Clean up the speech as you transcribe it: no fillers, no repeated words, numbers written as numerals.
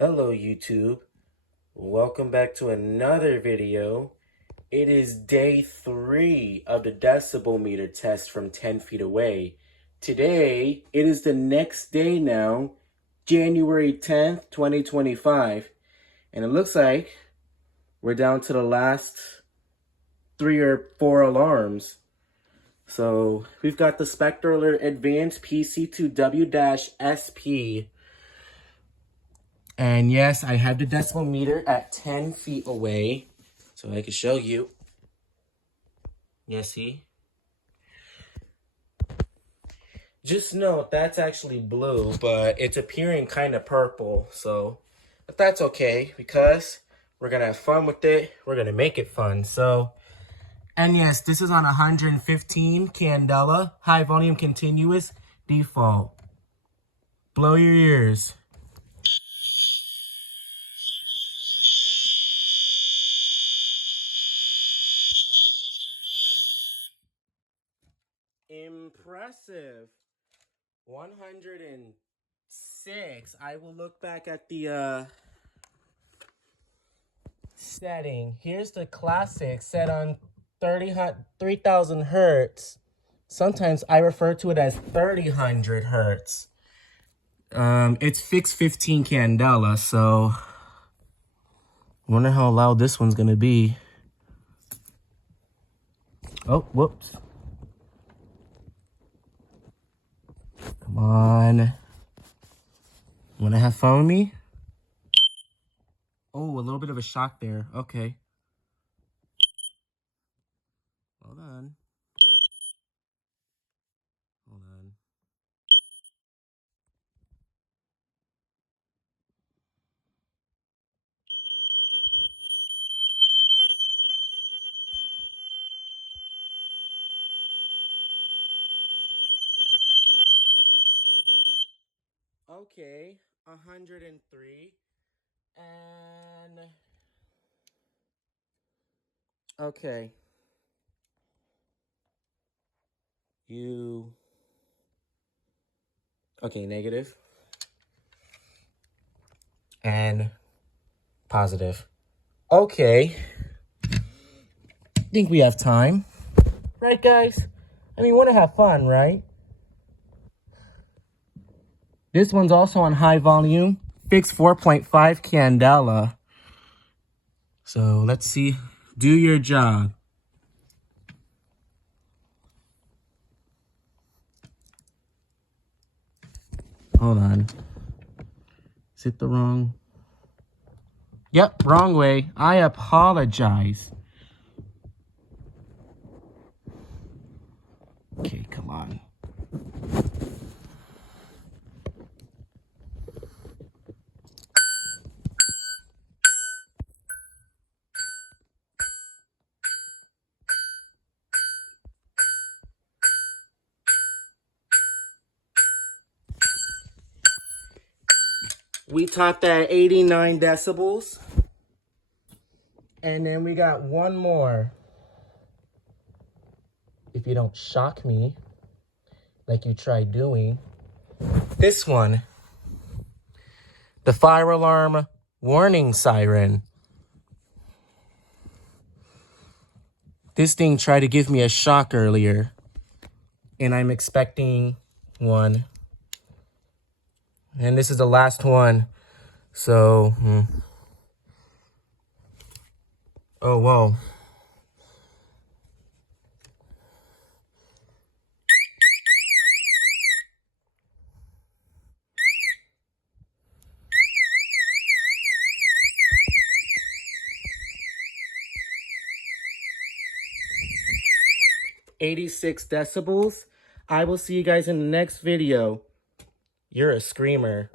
Hello YouTube, welcome back to another video. It is day 3 of the decibel meter test from 10 feet away. Today, it is the next day now, January 10th, 2025. And it looks like we're down to the last 3 or 4 alarms. So we've got the Spectre Alert Advanced PC2W-SP. And yes, I have the decibel meter at 10 feet away, so I can show you. Yes, see? Just note, that's actually blue, but it's appearing kind of purple, so but that's okay, because we're going to have fun with it. We're going to make it fun, so. And yes, this is on 115 candela, high volume continuous, default. Blow your ears. Impressive. 106. I will look back at the setting. Here's the classic set on 3000 hertz. Sometimes I refer to it as 3000 hertz. It's fixed 15 candela, so I wonder how loud this one's gonna be. Oh, whoops. Come on. Wanna have fun with me? Oh, a little bit of a shock there. Okay. Hold on. Hold on. Okay, 103. And okay. Okay, negative. And positive. Okay. Think we have time. Right, guys? I mean, want to have fun, right? This one's also on high volume. Fixed 4.5 candela. So let's see. Do your job. Hold on. Is it the wrong? Yep, wrong way. I apologize. Okay, come on. We topped at 89 decibels. And then we got one more. If you don't shock me, like you tried doing. This one. The fire alarm warning siren. This thing tried to give me a shock earlier. And I'm expecting one. And this is the last one. So, oh, whoa. $86 decibels. I will see you guys in the next video. You're a screamer.